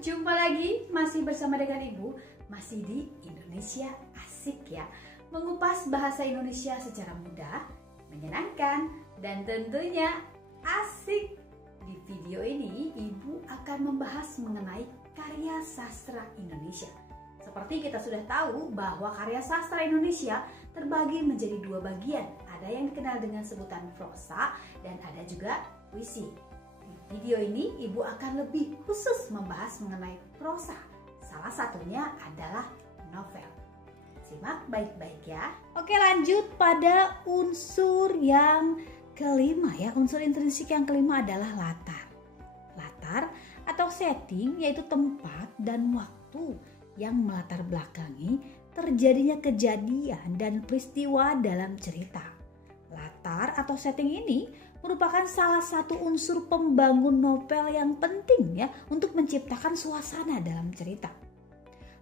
jumpa lagi masih bersama dengan Ibu, masih di Indonesia Asik ya. Mengupas bahasa Indonesia secara mudah, menyenangkan, dan tentunya asik. Di video ini Ibu akan membahas mengenai karya sastra Indonesia. Seperti kita sudah tahu bahwa karya sastra Indonesia terbagi menjadi dua bagian. Ada yang dikenal dengan sebutan prosa dan ada juga puisi. Di video ini Ibu akan lebih khusus membahas mengenai prosa. Salah satunya adalah novel. Simak baik-baik ya. Oke, lanjut pada unsur yang kelima ya. Unsur intrinsik yang kelima adalah latar. Latar atau setting yaitu tempat dan waktu yang melatar belakangi terjadinya kejadian dan peristiwa dalam cerita. Latar atau setting ini merupakan salah satu unsur pembangun novel yang penting ya untuk menciptakan suasana dalam cerita.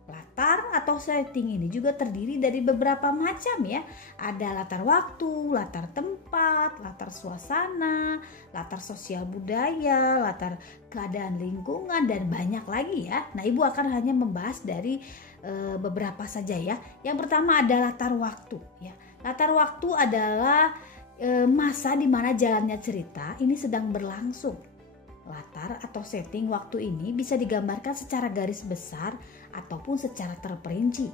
Latar atau setting ini juga terdiri dari beberapa macam ya. Ada latar waktu, latar tempat, latar suasana, latar sosial budaya, latar keadaan lingkungan, dan banyak lagi ya. Nah, Ibu akan hanya membahas dari beberapa saja ya. Yang pertama ada latar waktu ya. Latar waktu adalah masa di mana jalannya cerita ini sedang berlangsung. Latar atau setting waktu ini bisa digambarkan secara garis besar ataupun secara terperinci.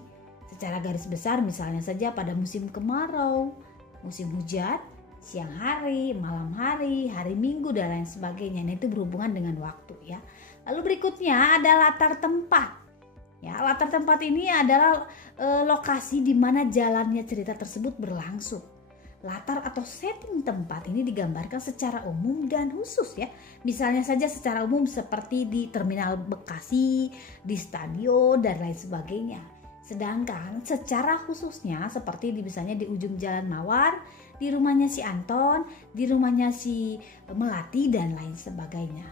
Secara garis besar misalnya saja pada musim kemarau, musim hujan, siang hari, malam hari, hari Minggu dan lain sebagainya. Nah, itu berhubungan dengan waktu ya. Lalu berikutnya ada latar tempat. Ya, latar tempat ini adalah lokasi di mana jalannya cerita tersebut berlangsung. Latar atau setting tempat ini digambarkan secara umum dan khusus ya. Misalnya saja secara umum seperti di Terminal Bekasi, di stadion dan lain sebagainya. Sedangkan secara khususnya seperti misalnya di ujung Jalan Mawar, di rumahnya si Anton, di rumahnya si Melati dan lain sebagainya.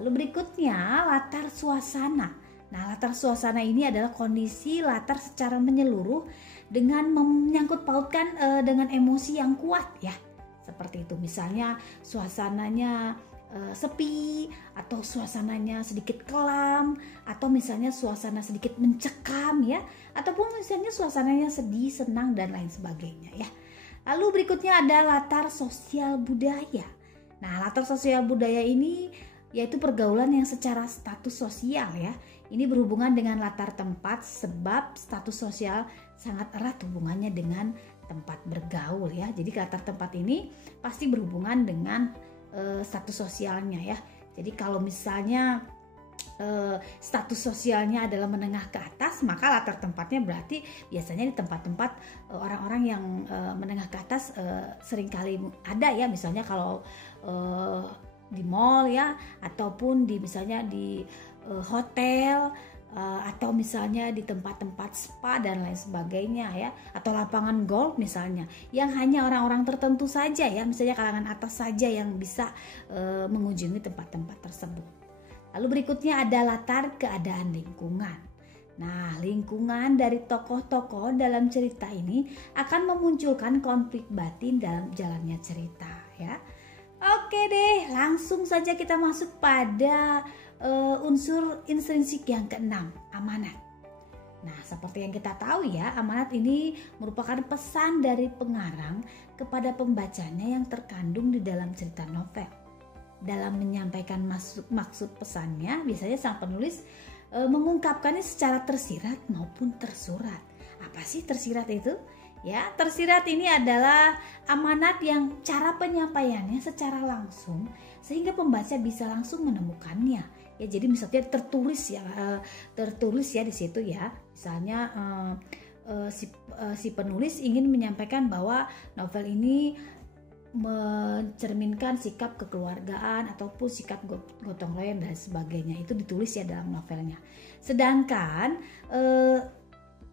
Lalu berikutnya latar suasana. Nah, latar suasana ini adalah kondisi latar secara menyeluruh dengan menyangkut pautkan dengan emosi yang kuat ya. Seperti itu, misalnya suasananya sepi atau suasananya sedikit kelam atau misalnya suasana sedikit mencekam ya, ataupun misalnya suasananya sedih, senang dan lain sebagainya ya. Lalu berikutnya ada latar sosial budaya. Nah, latar sosial budaya ini yaitu pergaulan yang secara status sosial ya. Ini berhubungan dengan latar tempat sebab status sosial sangat erat hubungannya dengan tempat bergaul ya. Jadi latar tempat ini pasti berhubungan dengan status sosialnya ya. Jadi kalau misalnya status sosialnya adalah menengah ke atas, maka latar tempatnya berarti biasanya di tempat-tempat orang-orang yang menengah ke atas seringkali ada ya. Misalnya kalau di mall ya, ataupun di misalnya di hotel atau misalnya di tempat-tempat spa dan lain sebagainya ya, atau lapangan golf misalnya yang hanya orang-orang tertentu saja ya, misalnya kalangan atas saja yang bisa mengunjungi tempat-tempat tersebut. Lalu berikutnya ada latar keadaan lingkungan. Nah, lingkungan dari tokoh-tokoh dalam cerita ini akan memunculkan konflik batin dalam jalannya cerita ya. Oke deh, langsung saja kita masuk pada unsur intrinsik yang keenam, amanat. Nah, seperti yang kita tahu ya, amanat ini merupakan pesan dari pengarang kepada pembacanya yang terkandung di dalam cerita novel. Dalam menyampaikan maksud pesannya, biasanya sang penulis mengungkapkannya secara tersirat maupun tersurat. Apa sih tersirat itu? Ya, tersirat ini adalah amanat yang cara penyampaiannya secara langsung sehingga pembaca bisa langsung menemukannya. Ya, jadi misalnya tertulis ya di situ ya. Misalnya si penulis ingin menyampaikan bahwa novel ini mencerminkan sikap kekeluargaan ataupun sikap gotong royong dan sebagainya. Itu ditulis ya dalam novelnya. Sedangkan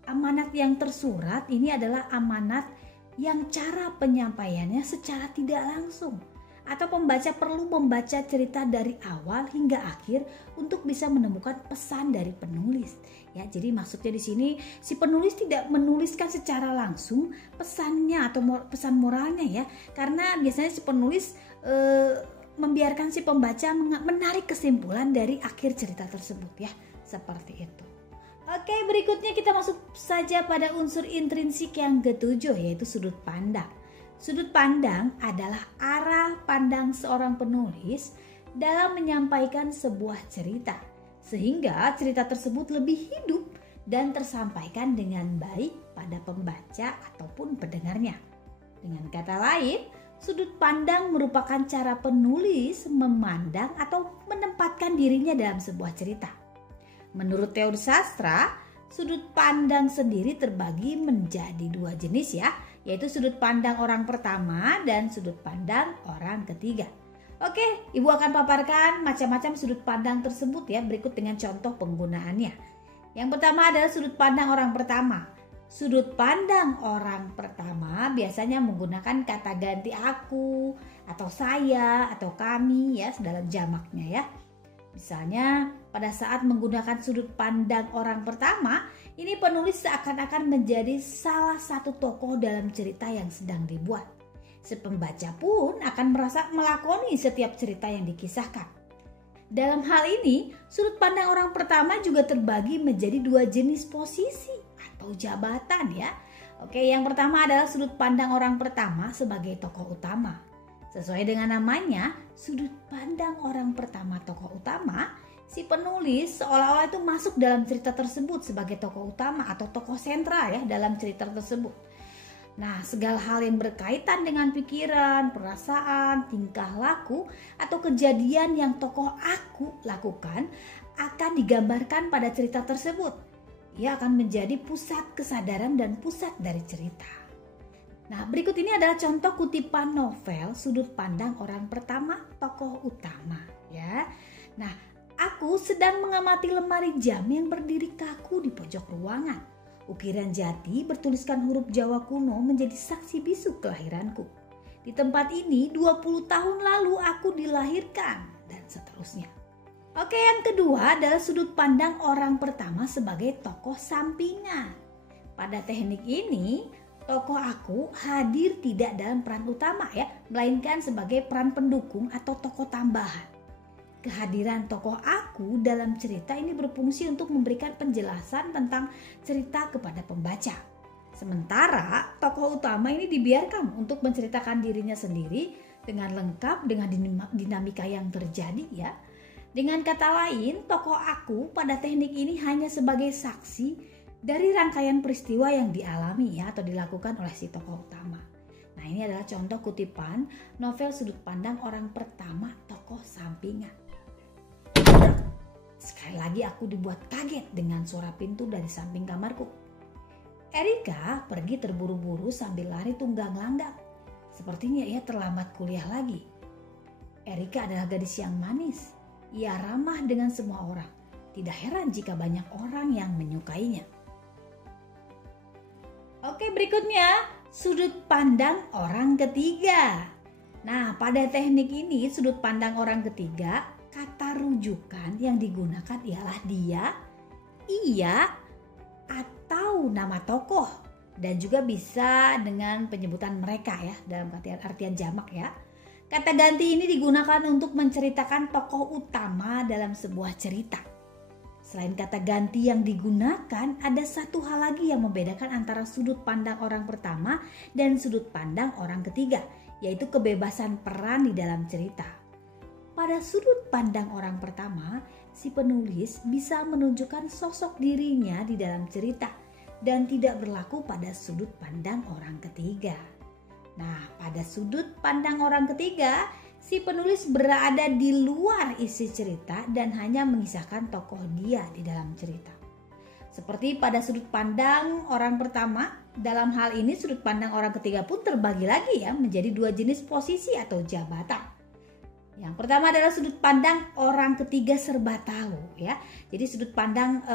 amanat yang tersurat ini adalah amanat yang cara penyampaiannya secara tidak langsung, atau pembaca perlu membaca cerita dari awal hingga akhir untuk bisa menemukan pesan dari penulis. Ya, jadi maksudnya di sini si penulis tidak menuliskan secara langsung pesannya atau pesan moralnya ya, karena biasanya si penulis membiarkan si pembaca menarik kesimpulan dari akhir cerita tersebut ya, seperti itu. Oke, berikutnya kita masuk saja pada unsur intrinsik yang ketujuh, yaitu sudut pandang. Sudut pandang adalah arah pandang seorang penulis dalam menyampaikan sebuah cerita, sehingga cerita tersebut lebih hidup dan tersampaikan dengan baik pada pembaca ataupun pendengarnya. Dengan kata lain, sudut pandang merupakan cara penulis memandang atau menempatkan dirinya dalam sebuah cerita. Menurut teori sastra, sudut pandang sendiri terbagi menjadi dua jenis ya, yaitu sudut pandang orang pertama dan sudut pandang orang ketiga. Oke, Ibu akan paparkan macam-macam sudut pandang tersebut ya, berikut dengan contoh penggunaannya. Yang pertama adalah sudut pandang orang pertama. Sudut pandang orang pertama biasanya menggunakan kata ganti aku atau saya atau kami ya dalam jamaknya ya. Misalnya pada saat menggunakan sudut pandang orang pertama, ini penulis seakan-akan menjadi salah satu tokoh dalam cerita yang sedang dibuat. Si pembaca pun akan merasa melakoni setiap cerita yang dikisahkan. Dalam hal ini, sudut pandang orang pertama juga terbagi menjadi dua jenis posisi atau jabatan ya. Oke, yang pertama adalah sudut pandang orang pertama sebagai tokoh utama. Sesuai dengan namanya, sudut pandang orang pertama tokoh utama, si penulis seolah-olah itu masuk dalam cerita tersebut sebagai tokoh utama atau tokoh sentral ya dalam cerita tersebut. Nah, segala hal yang berkaitan dengan pikiran, perasaan, tingkah laku, atau kejadian yang tokoh aku lakukan akan digambarkan pada cerita tersebut. Ia akan menjadi pusat kesadaran dan pusat dari cerita. Nah, berikut ini adalah contoh kutipan novel sudut pandang orang pertama tokoh utama ya. Nah, aku sedang mengamati lemari jam yang berdiri kaku di pojok ruangan. Ukiran jati bertuliskan huruf Jawa kuno menjadi saksi bisu kelahiranku. Di tempat ini 20 tahun lalu aku dilahirkan dan seterusnya. Oke, yang kedua adalah sudut pandang orang pertama sebagai tokoh sampingan. Pada teknik ini, tokoh aku hadir tidak dalam peran utama ya, melainkan sebagai peran pendukung atau tokoh tambahan. Kehadiran tokoh aku dalam cerita ini berfungsi untuk memberikan penjelasan tentang cerita kepada pembaca. Sementara tokoh utama ini dibiarkan untuk menceritakan dirinya sendiri dengan lengkap dengan dinamika yang terjadi ya. Dengan kata lain, tokoh aku pada teknik ini hanya sebagai saksi dari rangkaian peristiwa yang dialami ya atau dilakukan oleh si tokoh utama. Nah, ini adalah contoh kutipan novel sudut pandang orang pertama tokoh sampingan. Sekali lagi aku dibuat kaget dengan suara pintu dari samping kamarku. Erika pergi terburu-buru sambil lari tunggang langgang. Sepertinya ia terlambat kuliah lagi. Erika adalah gadis yang manis. Ia ramah dengan semua orang. Tidak heran jika banyak orang yang menyukainya. Oke, berikutnya sudut pandang orang ketiga. Nah, pada teknik ini sudut pandang orang ketiga, kata rujukan yang digunakan ialah dia, ia, atau nama tokoh. Dan juga bisa dengan penyebutan mereka ya, dalam artian jamak ya. Kata ganti ini digunakan untuk menceritakan tokoh utama dalam sebuah cerita. Selain kata ganti yang digunakan, ada satu hal lagi yang membedakan antara sudut pandang orang pertama dan sudut pandang orang ketiga, yaitu kebebasan peran di dalam cerita. Pada sudut pandang orang pertama, si penulis bisa menunjukkan sosok dirinya di dalam cerita dan tidak berlaku pada sudut pandang orang ketiga. Nah, pada sudut pandang orang ketiga, si penulis berada di luar isi cerita dan hanya mengisahkan tokoh dia di dalam cerita. Seperti pada sudut pandang orang pertama, dalam hal ini sudut pandang orang ketiga pun terbagi lagi ya menjadi dua jenis posisi atau jabatan. Yang pertama adalah sudut pandang orang ketiga serba tahu ya. Jadi sudut pandang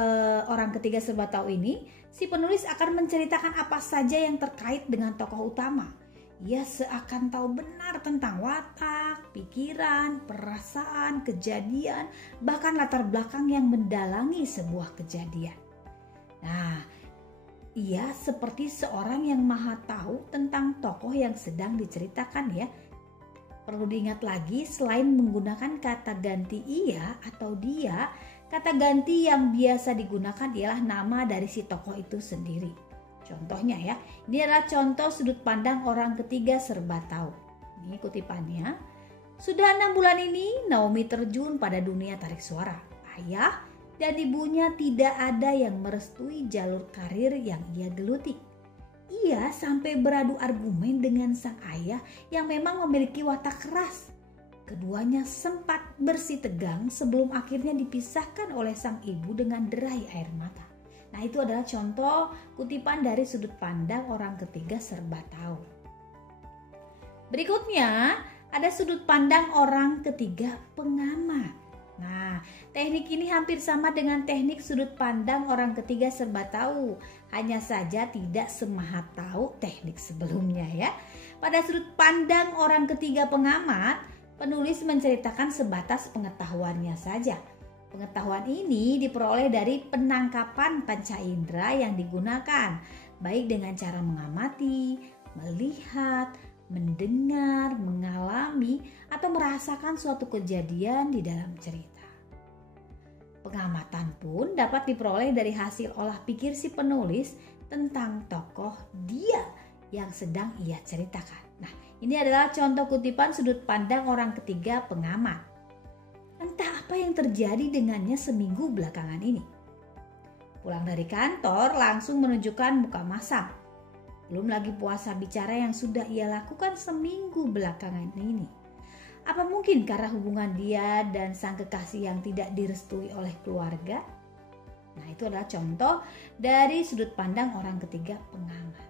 orang ketiga serba tahu ini, si penulis akan menceritakan apa saja yang terkait dengan tokoh utama. Ia seakan tahu benar tentang watak, pikiran, perasaan, kejadian, bahkan latar belakang yang mendalangi sebuah kejadian. Nah, ia seperti seorang yang maha tahu tentang tokoh yang sedang diceritakan ya. Perlu diingat lagi, selain menggunakan kata ganti ia atau dia, kata ganti yang biasa digunakan ialah nama dari si tokoh itu sendiri. Contohnya ya, ini adalah contoh sudut pandang orang ketiga serba tahu. Ini kutipannya. Sudah 6 bulan ini Naomi terjun pada dunia tarik suara. Ayah dan ibunya tidak ada yang merestui jalur karir yang ia geluti. Ia sampai beradu argumen dengan sang ayah yang memang memiliki watak keras. Keduanya sempat bersitegang sebelum akhirnya dipisahkan oleh sang ibu dengan derai air mata. Nah, itu adalah contoh kutipan dari sudut pandang orang ketiga serba tahu. Berikutnya, ada sudut pandang orang ketiga pengamat. Nah, teknik ini hampir sama dengan teknik sudut pandang orang ketiga serba tahu. Hanya saja tidak semahat tahu teknik sebelumnya ya. Pada sudut pandang orang ketiga pengamat, penulis menceritakan sebatas pengetahuannya saja. Pengetahuan ini diperoleh dari penangkapan panca indera yang digunakan, baik dengan cara mengamati, melihat, mendengar, mengalami, atau merasakan suatu kejadian di dalam cerita. Pengamatan pun dapat diperoleh dari hasil olah pikir si penulis tentang tokoh dia yang sedang ia ceritakan. Nah, ini adalah contoh kutipan sudut pandang orang ketiga pengamat. Entah apa yang terjadi dengannya seminggu belakangan ini. Pulang dari kantor langsung menunjukkan muka masam. Belum lagi puasa bicara yang sudah ia lakukan seminggu belakangan ini. Apa mungkin karena hubungan dia dan sang kekasih yang tidak direstui oleh keluarga? Nah, itu adalah contoh dari sudut pandang orang ketiga pengamat.